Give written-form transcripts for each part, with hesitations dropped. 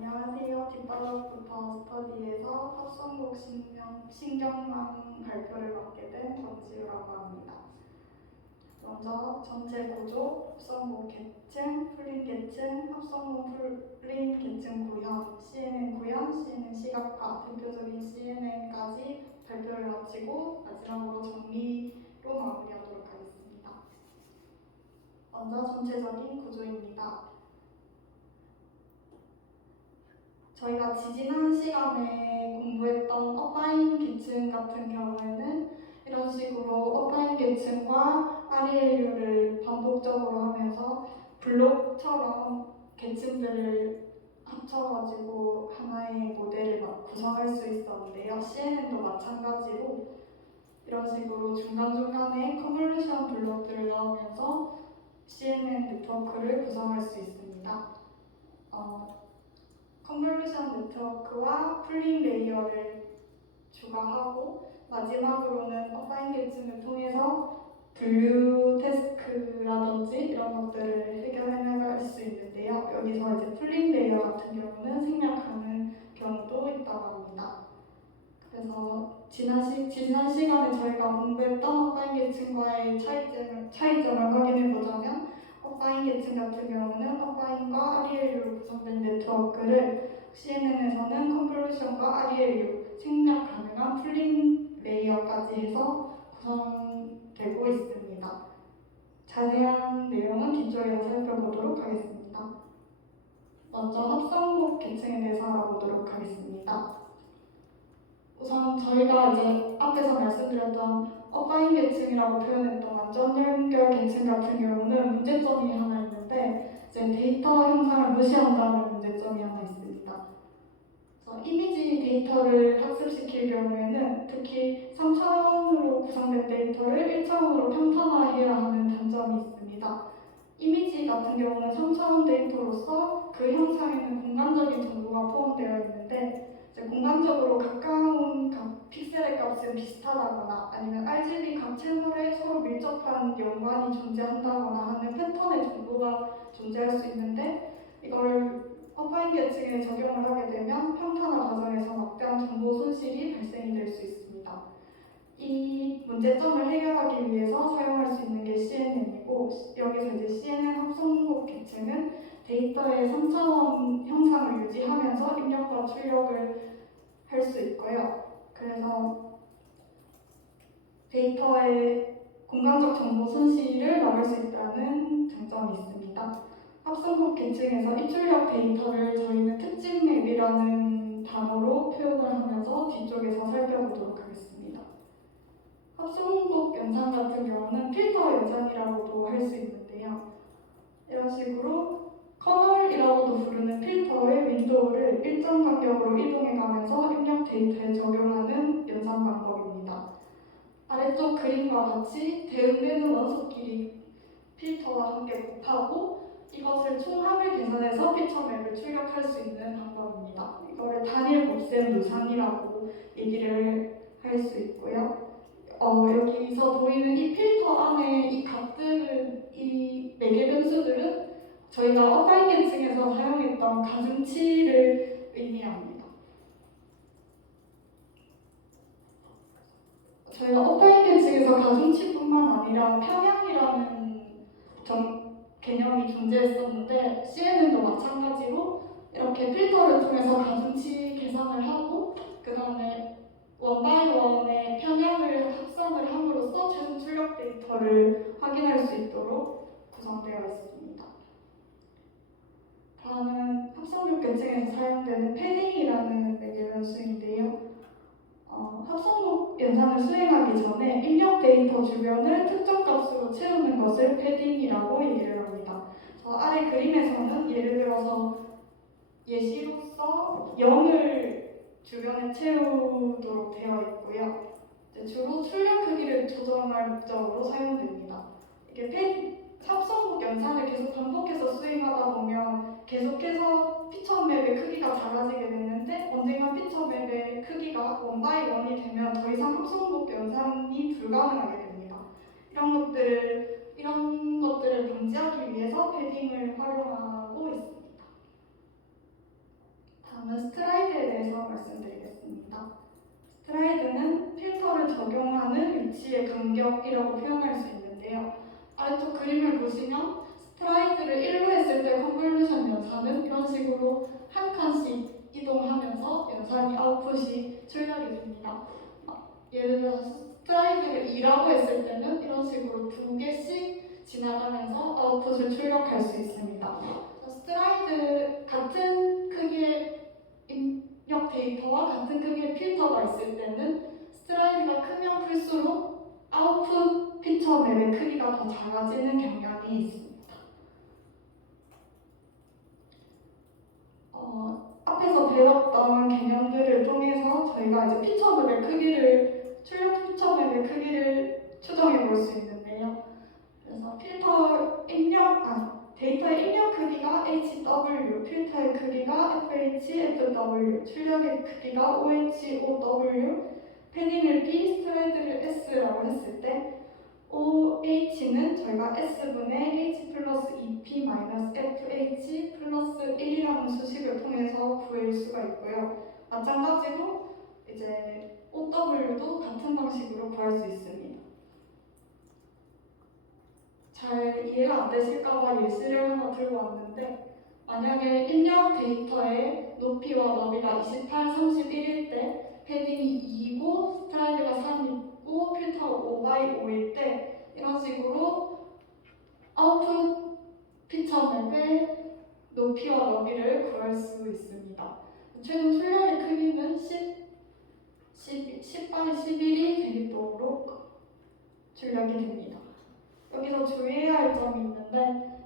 안녕하세요. 뒷바닥부터 스터디에서 합성곡 신경망 발표를 맡게 된 권지우라고 합니다. 먼저 전체 구조, 합성곡 계층, 풀림 계층, 합성곡 풀림 계층 구현, CNN 구현, CNN 시각화, 대표적인 CNN까지 발표를 마치고 마지막으로 정리로 마무리하도록 하겠습니다. 먼저 전체적인 구조입니다. 저희가 지난 시간에 공부했던 어바인 계층 같은 경우에는 이런 식으로 어바인 계층과 ReLU를 반복적으로 하면서 블록처럼 계층들을 합쳐가지고 하나의 모델을 구성할 수 있었는데요. CNN도 마찬가지로 이런 식으로 중간중간에 컨볼루션 블록들을 넣으면서 CNN 네트워크를 구성할 수 있습니다. 컨볼루션 네트워크와 풀링 레이어를 추가하고 마지막으로는 어바인 계층을 통해서 분류 태스크라든지 이런 것들을 해결해 나갈 수 있는데요. 여기서 이제 풀링 레이어 같은 경우는 생략하는 경우도 있다고 합니다. 그래서 지난 시간에 저희가 공부했던 어바인 계층과의 차이점을 확인해 보자면 어바인 계층 같은 경우는 어바인과 ReLU로 구성된 네트워크를 CNN에서는 컨볼루션과 ReLU, 생략 가능한 풀링 레이어까지 해서 구성되고 있습니다. 자세한 내용은 뒤쪽에서 살펴보도록 하겠습니다. 먼저 합성곡 계층에 대해서 알아보도록 하겠습니다. 우선 저희가 이제 앞에서 말씀드렸던 어바인 계층이라고 표현했던 완전 연결 계층 같은 경우는 문제점이 하나 있는데 이제 데이터 형상을 무시한다는 문제점이 하나 있습니다. 그래서 이미지 데이터를 학습시킬 경우에는 특히 3차원으로 구성된 데이터를 1차원으로 평탄화해야 하는 단점이 있습니다. 이미지 같은 경우는 3차원 데이터로서 그 형상에는 공간적인 정보가 포함되어 있는데 공간적으로 가까운 픽셀의 값은 비슷하다거나 아니면 RGB 각 채널에 서로 밀접한 연관이 존재한다거나 하는 패턴의 정보가 존재할 수 있는데 이걸 어바인 계층에 적용을 하게 되면 평탄화 과정에서 막대한 정보 손실이 발생이 될 수 있습니다. 이 문제점을 해결하기 위해서 사용할 수 있는 게 CNN이고 여기서 이제 CNN 합성곡 계층은 데이터의 3차원 형상을 유지하면서 입력과 출력을 할 수 있고요. 그래서 데이터의 공간적 정보 손실을 막을 수 있다는 장점이 있습니다. 합성곡 계층에서 입출력 데이터를 저희는 특징 맵이라는 단어로 표현을 하면서 뒤쪽에서 살펴보도록 하겠습니다. 합성곡 연산 같은 경우는 필터 연산이라고도 할 수 있는데요. 이런 식으로 커널이라고도 부르는 필터의 윈도우를 일정 간격으로 이동해가면서 입력 데이터에 적용하는 연산 방법입니다. 아래쪽 그림과 같이 대응되는 원소끼리 필터와 함께 곱하고 이것을 총합을 계산해서 피처맵을 출력할 수 있는 방법입니다. 이거를 단일 곱셈 유산이라고 얘기를 할 수 있고요. 여기서 보이는 이 필터 안에 이 값들은, 이 매개 변수들은 저희가 어바인 계층에서 사용했던 가중치를 의미합니다. 저희가 어바인 계층에서 가중치뿐만 아니라 평양이라는 개념이 존재했었는데 CNN도 마찬가지로 이렇게 필터를 통해서 가중치 계산을 하고 그 다음에 원바이원의 평양을 합성을 함으로써 최종 출력 데이터를 확인할 수 있도록 구성되어 있습니다. 다음은 합성곡 계층에서 사용되는 패딩이라는 매개 변수인데요. 합성곡 연산을 수행하기 전에 입력 데이터 주변을 특정 값으로 채우는 것을 패딩이라고 얘기를 합니다. 아래 그림에서는 예를 들어서 예시로서 0을 주변에 채우도록 되어 있고요. 주로 출력 크기를 조정할 목적으로 사용됩니다. 이게 합성곡 연산을 계속 반복해서 수행하다 보면 계속해서 피처맵의 크기가 작아지게 되는데 언젠가 피처맵의 크기가 원바이원이 되면 더 이상 합성곡 연산이 불가능하게 됩니다. 이런 것들을 방지하기 위해서 패딩을 활용하고 있습니다. 스트라이드는 필터를 적용하는 위치의 간격이라고 표현할 수 있는데요. 아래쪽 그림을 보시면 스트라이드를 1로 했을 때 컨볼루션 연산은 이런 식으로 한 칸씩 이동하면서 연산이 아웃풋이 출력이 됩니다. 예를 들어서 스트라이드를 2라고 했을 때는 이런 식으로 2개씩 지나가면서 아웃풋을 출력할 수 있습니다. 스트라이드 같은 크기의 입력 데이터와 같은 크기의 필터가 있을 때는 스트라이드가 크면 클수록 아웃풋 피처 맵의 크기가 더 작아지는 경향이 있습니다. 앞에서 배웠던 개념들을 통해서 저희가 이제 피처 맵의 크기를 출력 피처 맵의 크기를 추정해 볼 수 있는데요. 그래서 데이터의 입력 크기가 HW, 필터의 크기가 FH, FW, 출력의 크기가 OH, OW, 패딩을 P, 스트레이드를 S라고 했을 때 OH는 저희가 S분의 H 플러스 2P 마이너스 FH 플러스 1이라는 수식을 통해서 구할 수가 있고요. 마찬가지로 이제 OW도 같은 방식으로 구할 수 있습니다. 잘 이해가 안 되실까봐 예시를 하나 들고 왔는데, 만약에 입력 데이터의 높이와 너비가 28, 31일 때 패딩이 2이고 스트라이드가 3이고 필터가 5x5일 때 이런 식으로 아웃풋 피처 맵의 높이와 너비를 구할 수 있습니다. 최종 출력의 크기는 10x11이 대립도로 출력이 됩니다. 여기서 주의해야 할 점이 있는데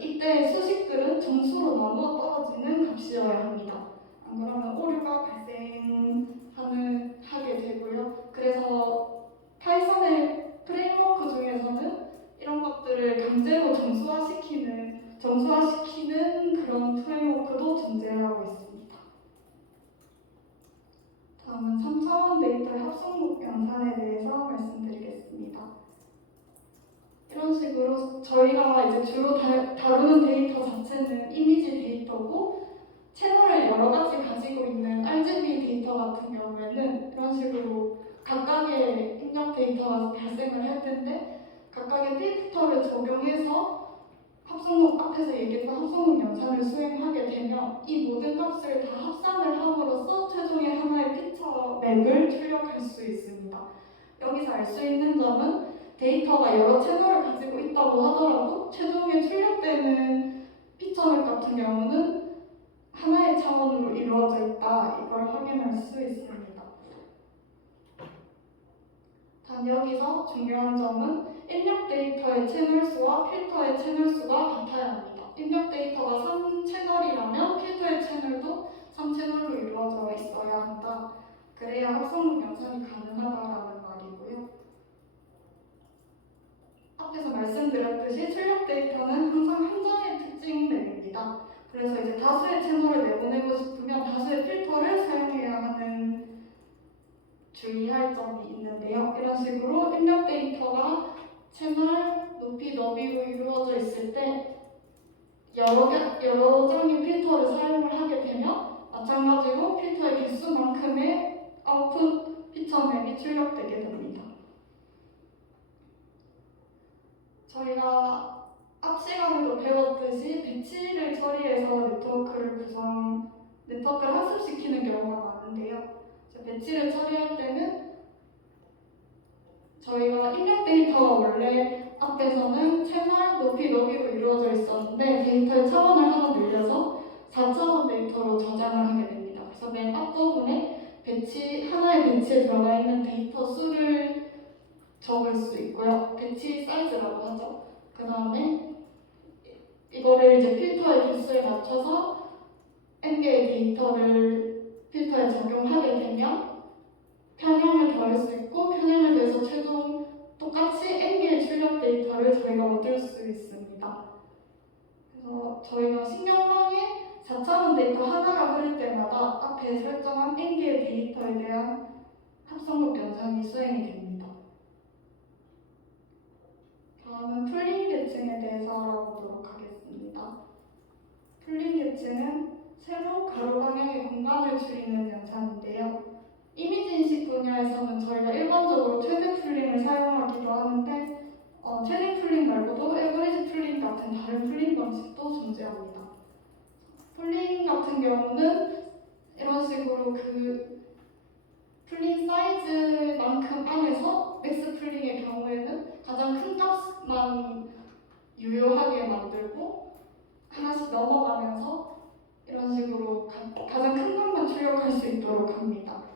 이때 수식들은 정수로 나누어 떨어지는 값이어야 합니다. 안 그러면 오류가 발생하게 되고요. 그래서 파이썬의 프레임워크 중에서는 이런 것들을 강제로 정수화시키는 그런 프레임워크도 존재하고 있습니다. 다음은 3차원 데이터의 합성목 연산에 대해서 말씀드리겠습니다. 이런 식으로 저희가 이제 주로 다루는 데이터 자체는 이미지 데이터고, 채널을 여러 가지 가지고 있는 RGB 데이터 같은 경우에는 이런 식으로 각각의 입력 데이터가 발생을 할 텐데, 각각의 필터를 적용해서 앞에서 얘기했던 합성목 연산을 수행하게 되면 이 모든 값을 다 합산을 함으로써 최종의 하나의 피처 맵을 출력할 수 있습니다. 여기서 알 수 있는 점은 데이터가 여러 채널을 가지고 있다고 하더라도 최종에 출력되는 피처맵 같은 경우는 하나의 차원으로 이루어져 있다, 이걸 확인할 수 있습니다. 단 여기서 중요한 점은 입력 데이터의 채널 수와 필터의 채널 수가 같아야 합니다. 입력 데이터가 3채널이라면 필터의 채널도 3채널로 이루어져 있어야 한다. 그래야 합성목 연산이 가능하다라는 말이고요. 앞에서 말씀드렸듯이 출력 데이터는 항상 한 장의 특징 맵입니다. 그래서 이제 다수의 채널을 내보내고 싶으면 다수의 필터를 사용해야 하는 주의할 점이 있는데요. 이런 식으로 입력 데이터가 채널, 높이, 너비로 이루어져 있을 때 여러 장의 필터를 사용을 하게 되면 마찬가지로 필터의 개수만큼의 아웃풋 피처 맵이 출력되게 됩니다. 저희가 앞 시간에도 배웠듯이 배치를 처리해서 네트워크를 학습시키는 경우가 많은데요. 배치를 처리할 때는 저희가 입력 데이터가 원래 앞에서는 채널, 높이, 너비로 이루어져 있었는데 데이터의 차원을 하나 늘려서 4차원 데이터로 저장을 하게 됩니다. 그래서 맨 앞부분에 하나의 배치에 들어가 있는 데이터 수를 적을 수 있고요. 배치 사이즈라고 하죠. 그 다음에 이거를 이제 필터의 개수에 맞춰서 n개의 데이터를 필터에 적용하게 되면 편향을 더할 수 있고, 편향을 더해서 최종 똑같이 n개의 출력 데이터를 저희가 얻을 수 있습니다. 그래서 저희가 신경망에 4차원 데이터 하나가 흐를 때마다 앞에 설정한 n개의 데이터에 대한 합성목 연산이 수행이 됩니다. 다음은 풀링 계층에 대해서 알아보도록 하겠습니다. 풀링 계층은 세로 가로 방향의 공간을 줄이는 연산인데요. 이미지 인식 이미지 분야에서는 저희가 일반적으로 최대 풀링을 사용하기도 하는데 최대 풀링 말고도 에버리지 풀링 같은 다른 풀링 방식도 존재합니다. 풀링 같은 경우는 이런 식으로 그 풀링 사이즈만큼 안에서 맥스 풀링의 경우에는 가장 큰 값만 유효하게 만들고 하나씩 넘어가면서 이런 식으로 가장 큰 것만 출력할 수 있도록 합니다.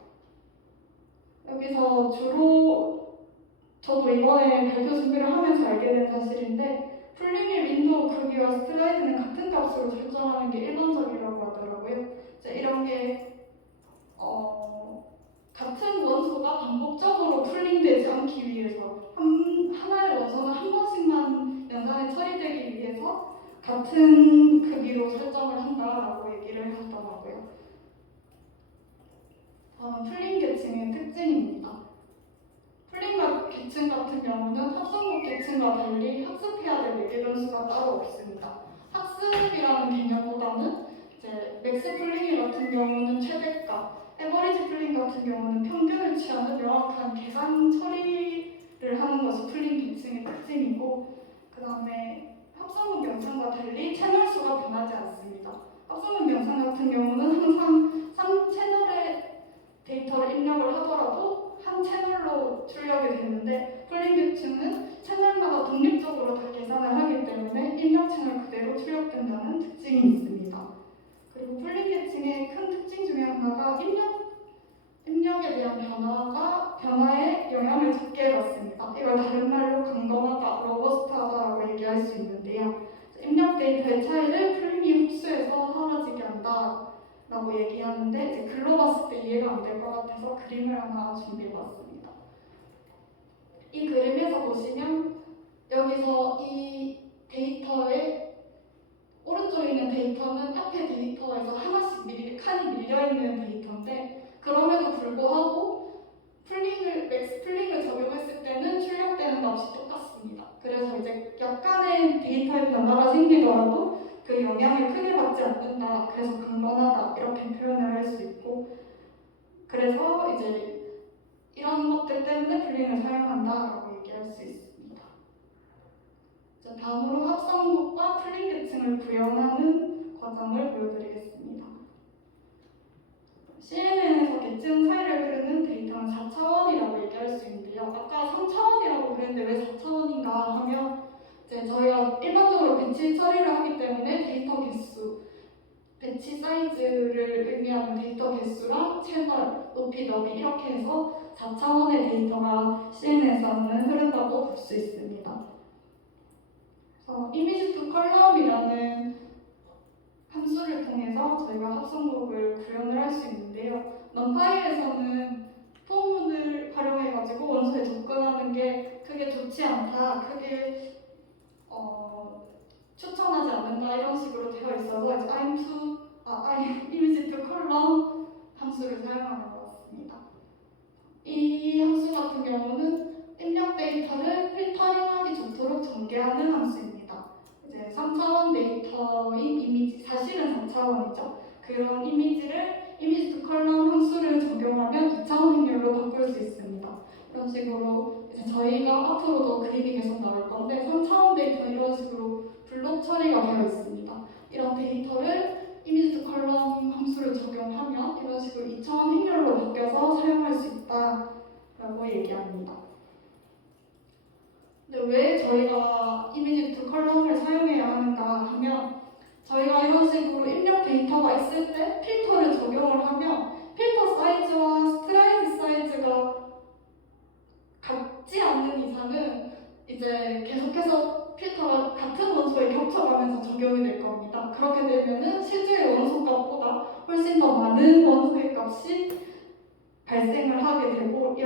여기서 주로 저도 이번에 발표 준비를 하면서 알게 된 사실인데 풀링의 윈도우 크기와 스트라이드는 같은 값으로 설정하는 게 일반적이라고 하더라고요. 이런 게 같은 원소가 반복적으로 풀링되지 않기 위해서 하나의 원소는 한 번씩만 연산에 처리되기 위해서 같은 크기로 설정을 한다라고 얘기를 하더라고요. 다음 풀링 계층의 특징입니다. 풀링 계층 같은 경우는 합성국 계층과 달리 학습해야 될 외계 변수가 따로 없습니다. 학습이라는 개념보다는 이제 맥스 풀링 같은 경우는 최대값, 에버리지 풀링 같은 경우는 평균을 취하는 명확한 계산 처리를 하는 것이 풀링 계층의 특징이고, 그 다음에 합성문 명상과 달리 채널 수가 변하지 않습니다. 합성문 명상 같은 경우는 항상 3채널의 데이터를 입력을 하더라도 한 채널로 출력이 되는데, 풀링 계층은 채널마다 독립적으로 다 계산을 하기 때문에 입력 채널 그대로 출력된다는 특징이 있습니다. 그리고 풀링 계층의 큰 특징 중에 하나가 입력에 대한 변화에 영향을 적게 받습니다. 이걸 다른 말로 강건하다, 로버스트하다라고 얘기할 수 있는데요. 입력 데이터의 차이를 풀링이 흡수해서 사라지게 한다라고 얘기하는데, 이제 글로 봤을 때 이해가 안 될 것 같아서 그림을 하나 준비해봤습니다. 이 그림에서 보시면 여기서 이 데이터의 오른쪽에 있는 데이터는 앞에 데이터에서 하나씩 칸이 밀려있는 데이터인데, 그럼에도 불구하고 맥스 풀링을 적용했을 때는 출력되는 값이 똑같습니다. 그래서 이제 약간의 데이터의 변화가 생기더라도 그 영향을 크게 받지 않는다, 그래서 강건하다 이렇게 표현을 할 수 있고, 그래서 이제 이런 것들 때문에 풀링을 사용한다라고 얘기할 수 있습니다. 다음으로 합성국과 풀링 계층을 구현하는 과정을 보여드리겠습니다. CNN에서 계층 사이를 흐르는 데이터는 4차원이라고 얘기할 수 있는데요. 아까 3차원이라고 그랬는데 왜 4차원인가 하면, 이제 저희가 일반적으로 배치 처리를 하기 때문에 데이터 개수, 배치 사이즈를 의미하는 데이터 개수랑 채널, 높이, 너비 이렇게 해서 4차원의 데이터가 CNN에서는 흐른다고 볼 수 있습니다. 이미지 투 컬럼이라는 함수를 통해서 저희가 합성국을 구현을 할 수 있는데요. 넘파이에서는 포문을 활용해가지고 원소에 접근하는 게 크게 좋지 않다, 크게 추천하지 않는다 이런 식으로 되어 있어서 이제 이미지 투 컬럼 함수를 사용하는 것 같습니다. 이 함수 같은 경우는 입력 데이터를 필터링하기 좋도록 전개하는 함수입니다. 이제 3차원 데이터인 이미지, 사실은 4차원이죠. 그런 이미지를 이미지 투 컬럼 함수를 적용하면 2차원 행렬로 바꿀 수 있습니다. 이런 식으로 이제 저희가 앞으로도 그림이 계속 나올 건데 3차원 데이터 이런 식으로 블록 처리가 되어 있습니다. 이런 데이터를 이미지 투 컬럼 함수를 적용하면 이런 식으로 2차원 행렬로 바뀌어서 사용할 수 있다라고 얘기합니다. 근데 왜 저희가 이미지 투 컬럼을 사용해야 하는가 하면, 저희가 이런 식으로 입력 데이터가 있을 때 필터를 적용을 하면 필터 사이즈와 스트라이드 사이즈가 같지 않는 이상은 이제 계속해서 필터가 같은 원소에 겹쳐가면서 적용이 될 겁니다. 그렇게 되면은 실제의 원소 값보다 훨씬 더 많은 원소의 값이 발생을 하게 되고,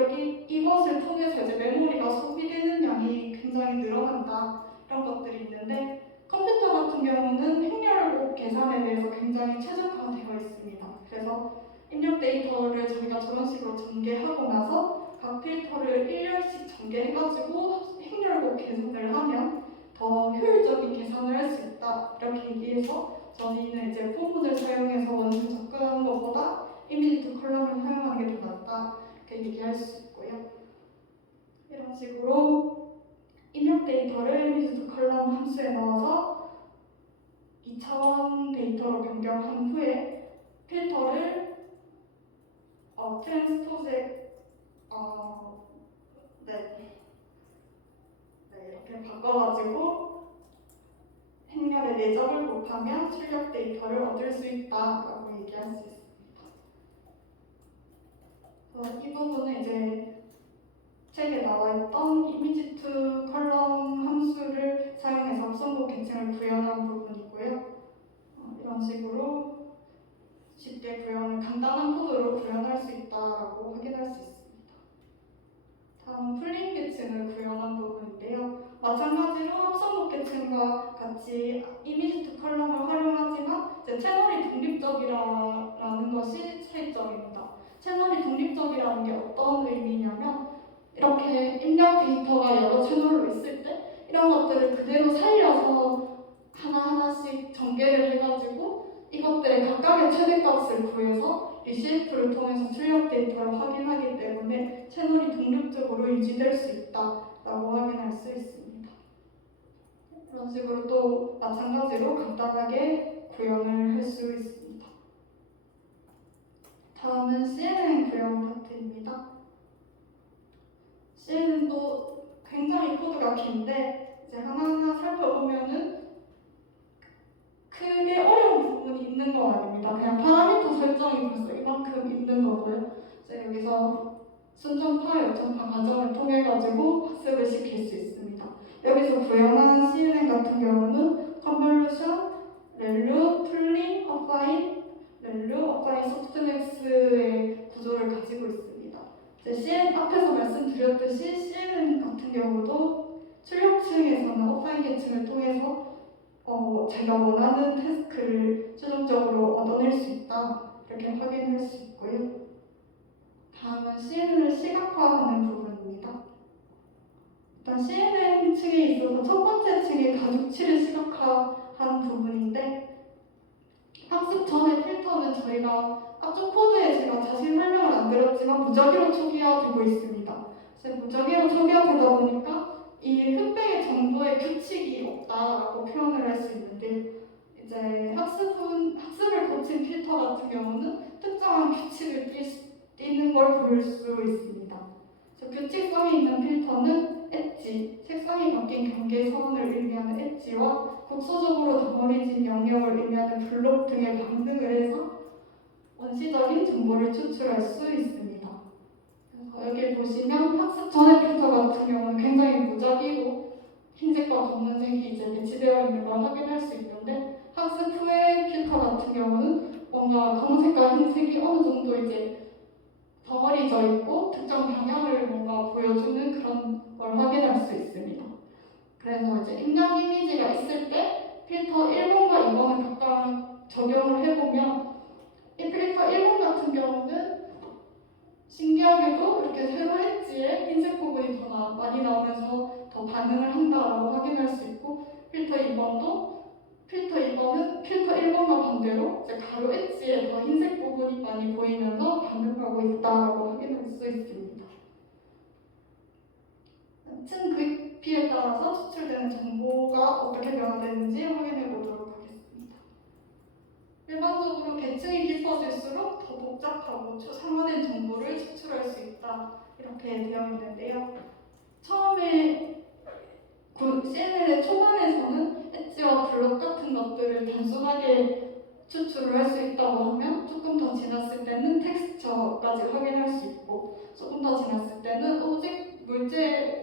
이것을 통해서 이제 메모리가 소비되는 양이 굉장히 늘어난다, 이런 것들이 있는데, 컴퓨터 같은 경우는 행렬곡 계산에 대해서 굉장히 최적화되어 있습니다. 그래서 입력 데이터를 저희가 저런 식으로 전개하고 나서 각 필터를 1열씩 전개해가지고 행렬곡 계산을 하면 더 효율적인 계산을 할 수 있다, 이렇게 얘기해서 저희는 이제 포문을 사용해서 원소 접근하는 것보다 이미지 투 컬럼을 사용하는 게 더 낫다, 이렇게 얘기할 수 있고요. 이런 식으로 입력 데이터를 이미지 투 컬럼 함수에 넣어서 2차원 데이터로 변경한 후에 필터를 트랜스포즈 이렇게 바꿔가지고 행렬의 내적을 곱하면 출력 데이터를 얻을 수 있다라고 얘기할 수 있습니다. 이 부분은 이제 책에 나와 있던 이미지 투 컬럼 함수를 사용해서 합성도 계층을 구현한 부분이고요. 이런 식으로 쉽게 간단한 코드로 구현할 수 있다라고 확인할 수 있습니다. 다음 풀링 계층을 구현한 부분인데요. 마찬가지로 합성도 계층과 같이 이미지 투 컬럼을 활용하지만 이제 채널이 독립적이라는 것이 차이점입니다. 채널이 독립적이라는 게 어떤 의미냐면 이렇게 입력 데이터가 여러 채널로 있을 때 이런 것들을 그대로 살려서 하나하나씩 전개를 해가지고 이것들의 각각의 최대값을 구해서 리시프를 통해서 출력 데이터를 확인하기 때문에 채널이 독립적으로 유지될 수 있다라고 확인할 수 있습니다. 이런 식으로 또 마찬가지로 간단하게 구현을 할 수 있습니다. 다음은 CNN 구현 파트입니다. CNN도 굉장히 코드가 긴데 이제 하나하나 살펴보면은 크게 어려운 부분이 있는 건 아닙니다. 그냥 파라미터 설정이 벌써 이만큼 있는 거고요. 이제 여기서 순정파, 역전파 과정을 통해 가지고 학습을 시킬 수 있습니다. 여기서 구현하는 CNN 같은 경우는 컨볼루션, 렐루, 풀링, 어파인, 렐루, 어파인, 소프트맥스의 구조를 가지고 있습니다. CNN 앞에서 말씀드렸듯이 CNN 같은 경우도 출력층에서는 어파인 계층을 통해서 제가 원하는 태스크를 최종적으로 얻어낼 수 있다 이렇게 확인할 수 있고요. 다음은 CNN을 시각화하는 부분입니다. 일단 CNN 층에 있어서 첫 번째 층의 가중치를 시각화한 부분인데 학습 전에 필터는 저희가 앞쪽 코드에 제가 자세히 설명을 안 드렸지만 무작위로 초기화되고 있습니다. 무작위로 초기화되다 보니까 이 흑백의 정도의 규칙이 없다라고 표현을 할 수 있는데 이제 학습을 거친 필터 같은 경우는 특정한 규칙을 띄는 걸 볼 수 있습니다. 규칙성이 있는 필터는 엣지, 색상이 바뀐 경계선을 의미하는 엣지와 국소적으로 덩어리진 영역을 의미하는 블록 등의 반등을 해서 원시적인 정보를 추출할 수 있습니다. 여기 보시면 학습 전의 필터 같은 경우는 굉장히 무작위로 흰색과 검은색이 이제 배치되어 있는 걸 확인할 수 있는데 학습 후의 필터 같은 경우는 뭔가 검은색과 흰색이 어느 정도 이제 덩어리져 있고 특정 방향을 뭔가 보여주는 그런 걸 확인할 수 있습니다. 그래서 이제 입력 이미지가 있을 때 필터 1번과 2번을 각각 적용을 해보면 이 필터 1번 같은 경우는 신기하게도 이렇게 세로 엣지에 흰색 부분이 더 많이 나오면서 더 반응을 한다라고 확인할 수 있고 필터 2번은 필터 1번과 반대로 이제 가로 엣지에 더 흰색 부분이 많이 보이면서 반응하고 있다라고 확인할 수 있습니다. 층 깊이에 따라서 추출되는 정보가 어떻게 변화되는지 확인해 보도록 하겠습니다. 일반적으로 계층이 깊어질수록 더 복잡하고 상호된 정보를 추출할 수 있다 이렇게 되어 있는데요. 처음에 CNN의 초반에서는 엣지와 블록 같은 것들을 단순하게 추출을 할 수 있다고 하면 조금 더 지났을 때는 텍스처까지 확인할 수 있고 조금 더 지났을 때는 오브젝트의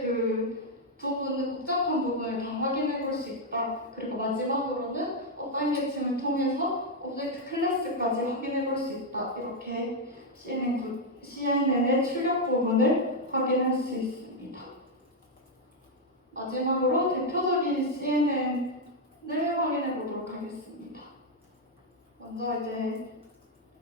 그 부분은 복잡한 부분을 다 확인해 볼 수 있다. 그리고 마지막으로는 어파인 계층을 통해서 오브젝트 클래스까지 확인해 볼 수 있다. 이렇게 CNN의 출력 부분을 확인할 수 있습니다. 마지막으로 대표적인 CNN을 확인해 보도록 하겠습니다. 먼저 이제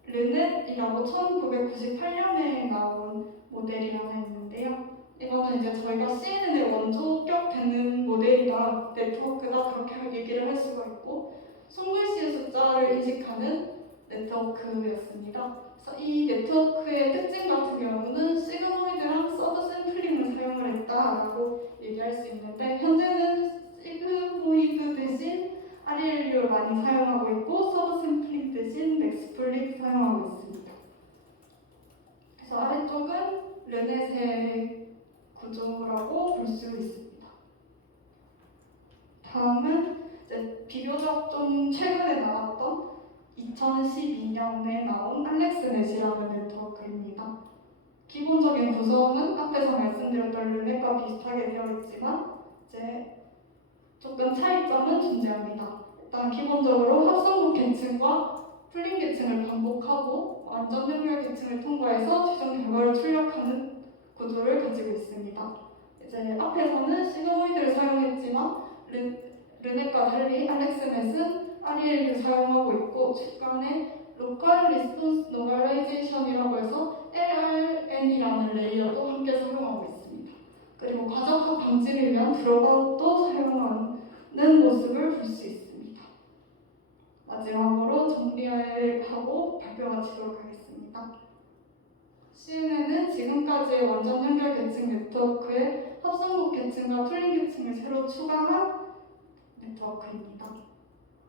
르넷이라고 1998년에 나온 모델이 하나 있는데요. 이거는 이제 저희가 CNN의 원조격 되는 모델이다, 네트워크다 그렇게 얘기를 할 수가 있고 손글씨의 숫자를 인식하는 네트워크였습니다. 그래서 이 네트워크의 특징 같은 경우는 시그모이드랑 서브 샘플링을 사용을 했다라고 얘기할 수 있는데, 현재는 시그모이드 대신 RLU를 많이 사용하고 있고 서브 샘플링 대신 맥스플릭 사용하고 있습니다. 그래서 아래쪽은 르넷의 구조라고 볼 수 있습니다. 다음은 이제 비교적 좀 최근에 나왔던 2012년에 나온 알렉스넷이라는 네트워크입니다. 기본적인 구성은 앞에서 말씀드렸던 르넷과 비슷하게 되어 있지만 이제 조금 차이점은 존재합니다. 일단 기본적으로 합성국 계층과 풀림 계층을 반복하고 완전 연결 계층을 통과해서 최종 결과를 출력하는 구조를 가지고 있습니다. 이제 앞에서는 시그모이드를 사용했지만 르넷과 달리 알렉스넷은 RELU 사용하고 있고 중간에 로컬 리스폰스 노멀라이제이션이라고 해서 LRN이라는 레이어도 함께 사용하고 있습니다. 그리고 과적합 방지를 위한 드롭아웃도 사용하는 모습을 볼 수 있습니다. 마지막으로 정리하고 발표 마치도록 하겠습니다. CNN은 지금까지의 완전 연결 계층 네트워크에 합성국 계층과 풀림 계층을 새로 추가한 네트워크입니다.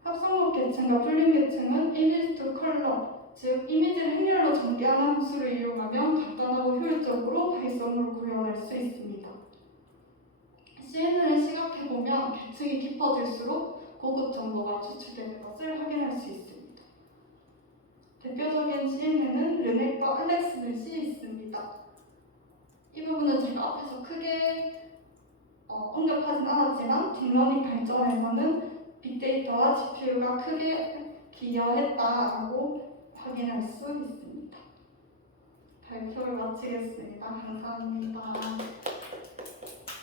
합성국 계층과 풀림 계층은 이미지 투 컬러, 즉 이미지를 행렬로 전개하는 함수를 이용하면 간단하고 효율적으로 바이성으로 구현할 수 있습니다. CNN을 시각해보면 계층이 깊어질수록 고급 정보가 추출되는 것을 확인할 수 있습니다. 대표적인 CNN은 르넷과 알렉스넷이 있습니다. 이 부분은 제가 앞에서 크게 언급하진 않았지만 딥러닝 발전에서는 빅데이터와 GPU가 크게 기여했다라고 확인할 수 있습니다. 발표를 마치겠습니다. 감사합니다.